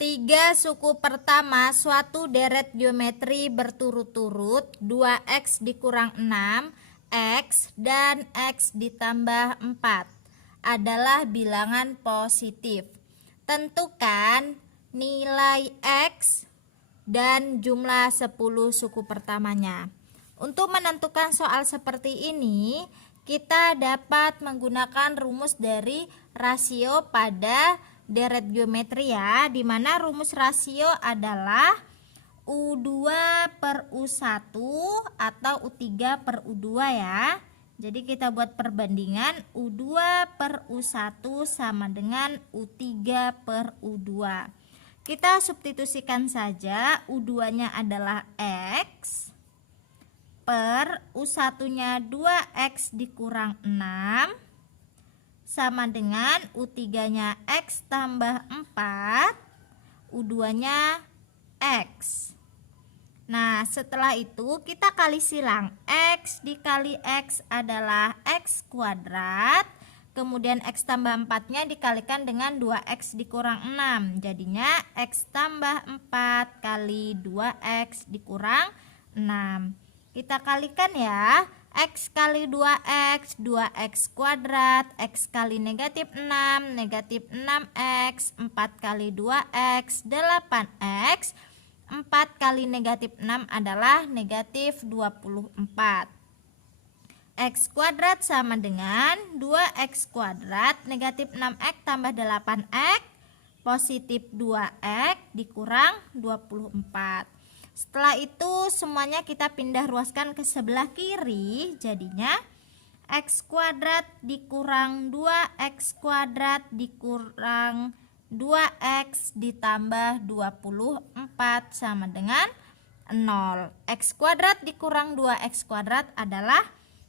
3 suku pertama suatu deret geometri berturut-turut 2x dikurang 6, x dan x ditambah 4 adalah bilangan positif. Tentukan nilai x dan jumlah 10 suku pertamanya. Untuk menentukan soal seperti ini, kita dapat menggunakan rumus dari rasio pada deret geometri ya, di mana rumus rasio adalah U2 per U1 atau U3 per U2 ya. Jadi kita buat perbandingan U2 per U1 sama dengan U3 per U2. Kita substitusikan saja, U2 nya adalah X per U1 nya 2X dikurang 6 sama dengan U3 nya X tambah 4, U2 nya X. Nah, setelah itu kita kali silang. X dikali X adalah X kuadrat. Kemudian X tambah 4 nya dikalikan dengan 2X dikurang 6. Jadinya X tambah 4 kali 2X dikurang 6. Kita kalikan ya. X kali 2X, 2X kuadrat, X kali negatif 6, negatif 6X, 4 kali 2X, 8X, 4 kali negatif 6 adalah negatif 24. X kuadrat sama dengan 2X kuadrat, negatif 6X tambah 8X, positif 2X dikurang 24. Setelah itu semuanya kita pindah ruaskan ke sebelah kiri, jadinya X kuadrat dikurang 2X kuadrat dikurang 2X ditambah 24 sama dengan 0. X kuadrat dikurang 2X kuadrat adalah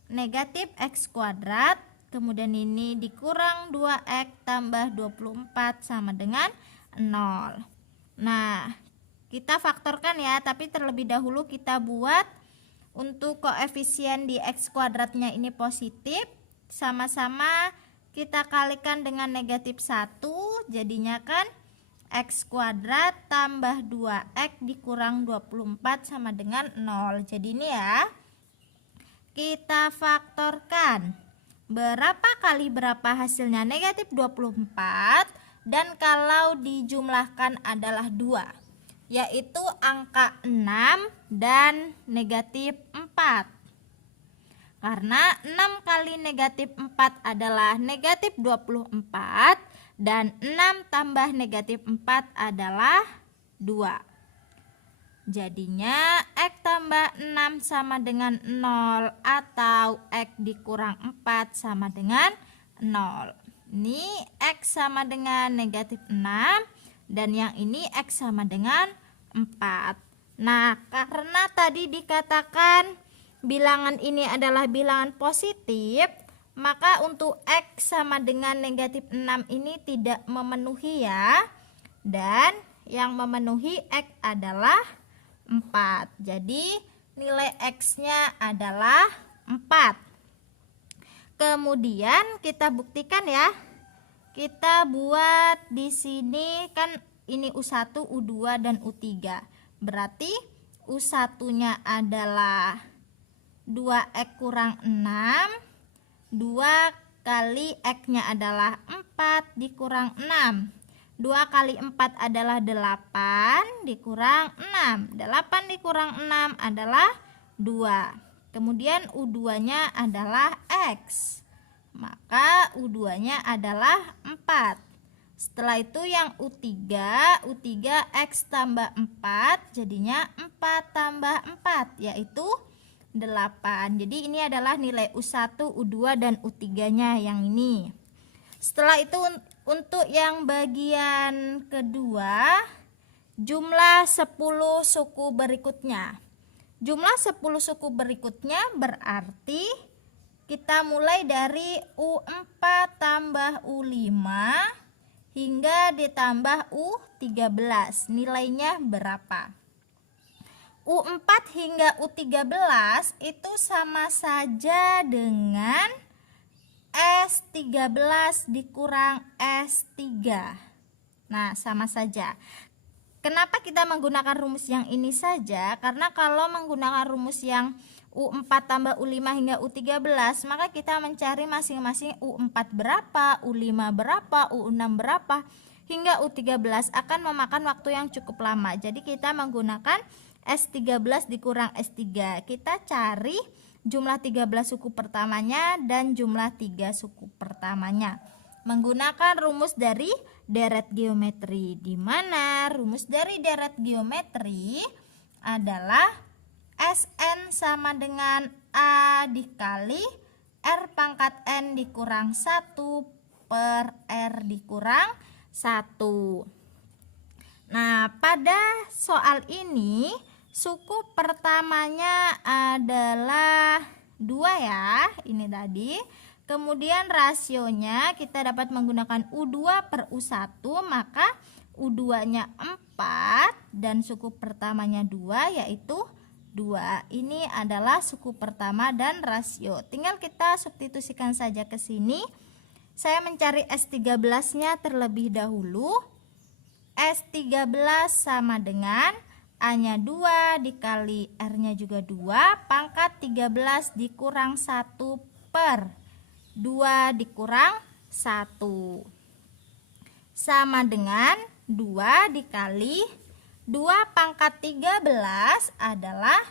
negatif X kuadrat, kemudian ini dikurang 2X tambah 24 sama dengan 0. Nah, kita faktorkan ya, tapi terlebih dahulu kita buat untuk koefisien di X kuadratnya ini positif, sama-sama kita kalikan dengan negatif 1, jadinya kan X kuadrat tambah 2X dikurang 24 sama dengan 0. Jadi ini ya, kita faktorkan. Berapa kali berapa hasilnya? Negatif 24, dan kalau dijumlahkan adalah 2. Yaitu angka 6 dan negatif 4. Karena 6 kali negatif 4 adalah negatif 24 dan 6 tambah negatif 4 adalah 2. Jadinya X tambah 6 sama dengan 0 atau X dikurang 4 sama dengan 0. Ini X sama dengan negatif 6 dan yang ini X sama dengan 4. Nah, karena tadi dikatakan bilangan ini adalah bilangan positif, maka untuk X sama dengan negatif 6 ini tidak memenuhi ya. Dan yang memenuhi X adalah 4. Jadi nilai X-nya adalah 4. Kemudian kita buktikan ya. Kita buat di sini kan ini U1, U2 dan U3. Berarti U1-nya adalah 2X kurang 6. 2 kali X-nya adalah 4 dikurang 6. 2 kali 4 adalah 8 dikurang 6. 8 dikurang 6 adalah 2. Kemudian U2-nya adalah X. Maka U2-nya adalah 4. Setelah itu yang U3 X tambah 4, jadinya 4 tambah 4 yaitu 8. Jadi ini adalah nilai U1, U2 dan U3-nya yang ini. Setelah itu untuk yang bagian kedua, jumlah 10 suku berikutnya. Jumlah 10 suku berikutnya berarti kita mulai dari U4 tambah U5 hingga ditambah U13. Nilainya berapa? U4 hingga U13 itu sama saja dengan S13 dikurang S3. Nah, sama saja. Kenapa kita menggunakan rumus yang ini saja? Karena kalau menggunakan rumus yang U4 tambah U5 hingga U13, maka kita mencari masing-masing U4 berapa, U5 berapa, U6 berapa, hingga U13 akan memakan waktu yang cukup lama. Jadi kita menggunakan S13 dikurang S3. Kita cari jumlah 13 suku pertamanya dan jumlah 3 suku pertamanya menggunakan rumus dari deret geometri, di mana rumus dari deret geometri adalah Sn sama dengan A dikali R pangkat N dikurang 1 per R dikurang 1. Nah, pada soal ini suku pertamanya adalah 2 ya, ini tadi. Kemudian rasionya kita dapat menggunakan U2 per U1, maka U2-nya 4 dan suku pertamanya 2 yaitu 2. Ini adalah suku pertama dan rasio. Tinggal kita substitusikan saja ke sini. Saya mencari S13-nya terlebih dahulu. S13 sama dengan A-nya 2 dikali R-nya juga 2 pangkat 13 dikurang 1 per 2 dikurang 1 sama dengan 2 dikali 2 pangkat 13 adalah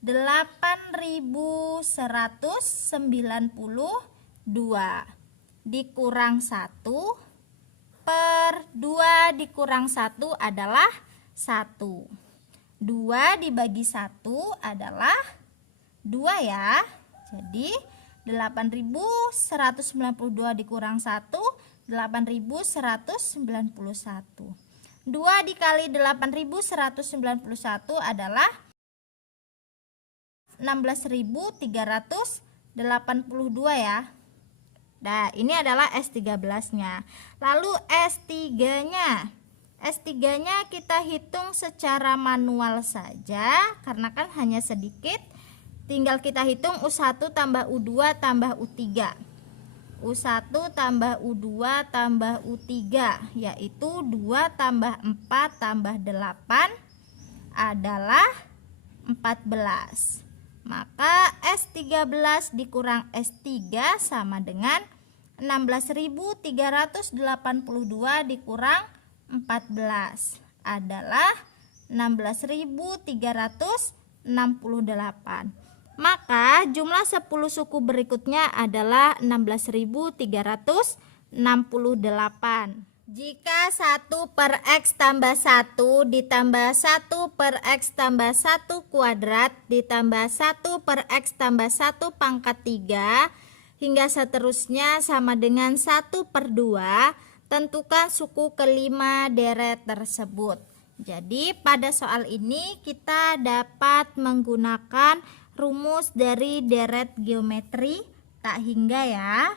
8192 dikurang 1 per 2 dikurang 1 adalah 1. 2 dibagi 1 adalah 2 ya. Jadi 8192 dikurang 1, 8191. 2 dikali 8191 adalah 16382 ya. Nah, ini adalah S13-nya. Lalu S3-nya. S3-nya kita hitung secara manual saja karena kan hanya sedikit. Tinggal kita hitung U1 tambah U2 tambah U3. U1 tambah U2 tambah U3 yaitu 2 tambah 4 tambah 8 adalah 14. Maka S13 dikurang S3 sama dengan 16382 dikurang 14 adalah 16368. Maka jumlah 10 suku berikutnya adalah 16368. Jika 1 per X tambah 1 ditambah 1 per X tambah 1 kuadrat ditambah 1 per X tambah 1 pangkat 3 hingga seterusnya sama dengan 1 per 2, tentukan suku kelima deret tersebut. Jadi pada soal ini kita dapat menggunakan rumus dari deret geometri tak hingga ya,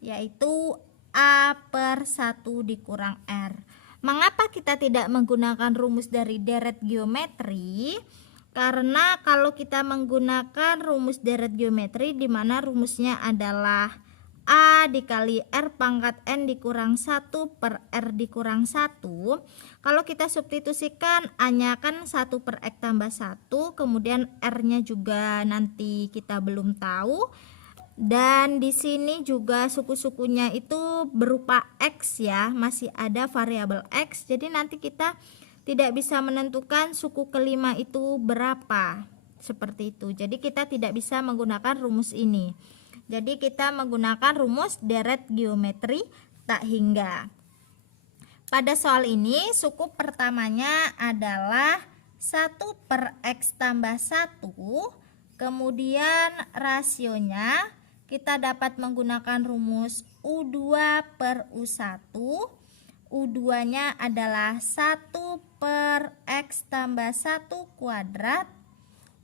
yaitu A per 1 dikurang R. Mengapa kita tidak menggunakan rumus dari deret geometri? Karena kalau kita menggunakan rumus deret geometri di mana rumusnya adalah A dikali R pangkat N dikurang 1 per R dikurang 1. Kalau kita substitusikan A-nya kan 1 per X tambah 1, kemudian R-nya juga nanti kita belum tahu. Dan di sini juga suku-sukunya itu berupa X ya, masih ada variabel X. Jadi nanti kita tidak bisa menentukan suku kelima itu berapa. Seperti itu. Jadi kita tidak bisa menggunakan rumus ini. Jadi kita menggunakan rumus deret geometri tak hingga. Pada soal ini suku pertamanya adalah 1 per X tambah 1. Kemudian rasionya kita dapat menggunakan rumus U2 per U1. U2-nya adalah 1 per X tambah 1 kuadrat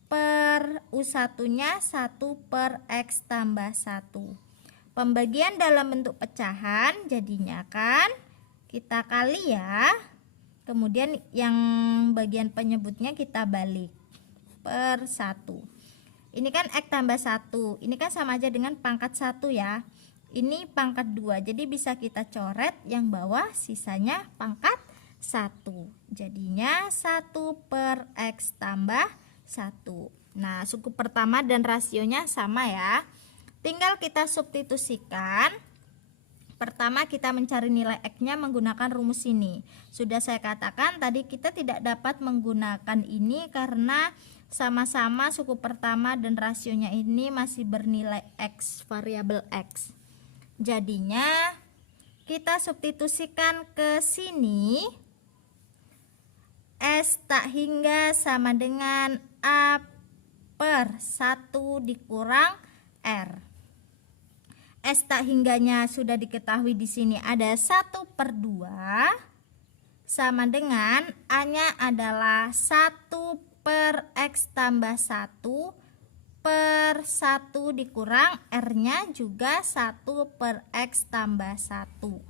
per U1-nya 1 per X tambah 1. Pembagian dalam bentuk pecahan jadinya kan kita kali ya. Kemudian yang bagian penyebutnya kita balik per 1. Ini kan X tambah 1. Ini kan sama aja dengan pangkat 1 ya. Ini pangkat 2. Jadi bisa kita coret yang bawah, sisanya pangkat 1. Jadinya 1 per X tambah 1. Nah, suku pertama dan rasionya sama ya. Tinggal kita substitusikan. Pertama kita mencari nilai X-nya menggunakan rumus ini. Sudah saya katakan tadi kita tidak dapat menggunakan ini karena sama-sama suku pertama dan rasionya ini masih bernilai X, variabel X. Jadinya kita substitusikan ke sini. S tak hingga sama dengan A per 1 dikurang R. S tak hingganya sudah diketahui di sini ada 1/2 sama dengan A-nya adalah 1 per X tambah 1 per 1 dikurang R-nya juga 1 per X tambah 1.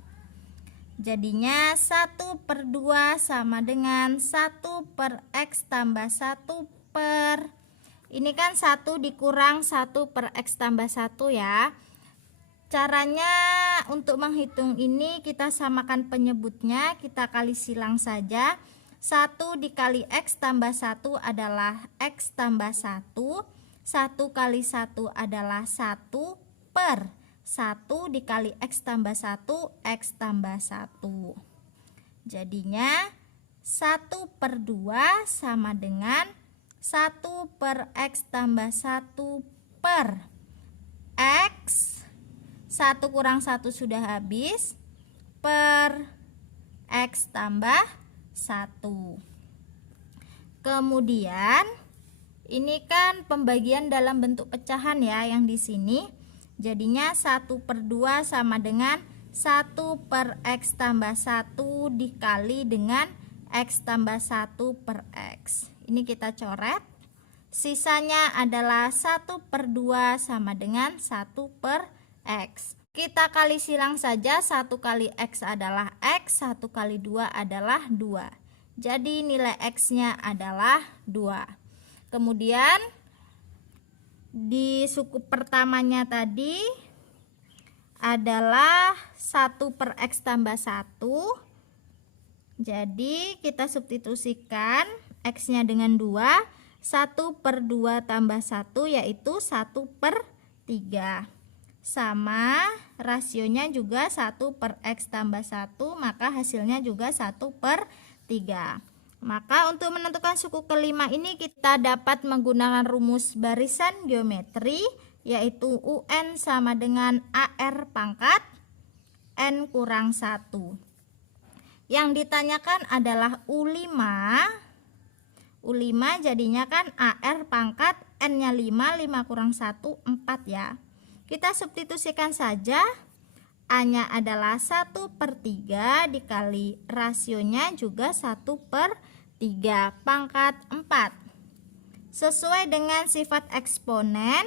Jadinya 1/2 sama dengan 1 per X tambah 1 per, ini kan 1 dikurang 1 per X tambah 1 ya. Caranya untuk menghitung ini kita samakan penyebutnya, kita kali silang saja. 1 dikali X tambah 1 adalah X tambah 1. 1 kali 1 adalah 1 per 1 dikali X tambah 1, X tambah 1. Jadinya 1/2 sama dengan 1 per X tambah 1 per X. 1 kurang 1 sudah habis, per X tambah 1. Kemudian ini kan pembagian dalam bentuk pecahan ya yang di sini. Jadinya 1/2 sama dengan 1 per X tambah 1 dikali dengan X tambah 1 per X. Ini kita coret. Sisanya adalah 1/2 sama dengan 1 per X. Kita kali silang saja, 1 kali X adalah X, 1 kali 2 adalah 2. Jadi nilai X-nya adalah 2. Kemudian di suku pertamanya tadi adalah 1 per X tambah 1. Jadi kita substitusikan X-nya dengan 2. 1/2 tambah 1 yaitu 1/3. Sama rasionya juga 1 per X tambah 1, maka hasilnya juga 1/3. Maka untuk menentukan suku kelima ini kita dapat menggunakan rumus barisan geometri, yaitu UN sama dengan AR pangkat N kurang 1. Yang ditanyakan adalah U5. U5 jadinya kan AR pangkat N-nya 5, 5 kurang 1, 4 ya. Kita substitusikan saja. A-nya adalah 1/3 dikali rasionya juga 1/3 pangkat 4. Sesuai dengan sifat eksponen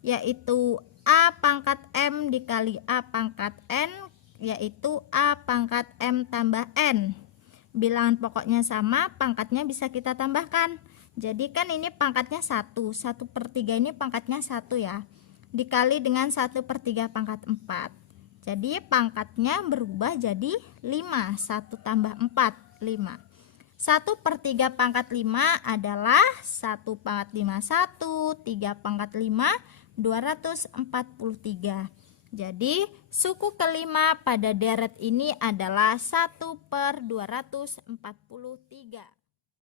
yaitu A pangkat M dikali A pangkat N yaitu A pangkat M tambah N. Bilangan pokoknya sama, pangkatnya bisa kita tambahkan. Jadi kan ini pangkatnya 1, 1/3 ini pangkatnya 1 ya. Dikali dengan 1/3 pangkat 4. Jadi pangkatnya berubah jadi 5. 1 tambah 4, 5. 1/3 pangkat 5 adalah 1 pangkat 5, 1. 3 pangkat 5, 243. Jadi suku kelima pada deret ini adalah 1/243.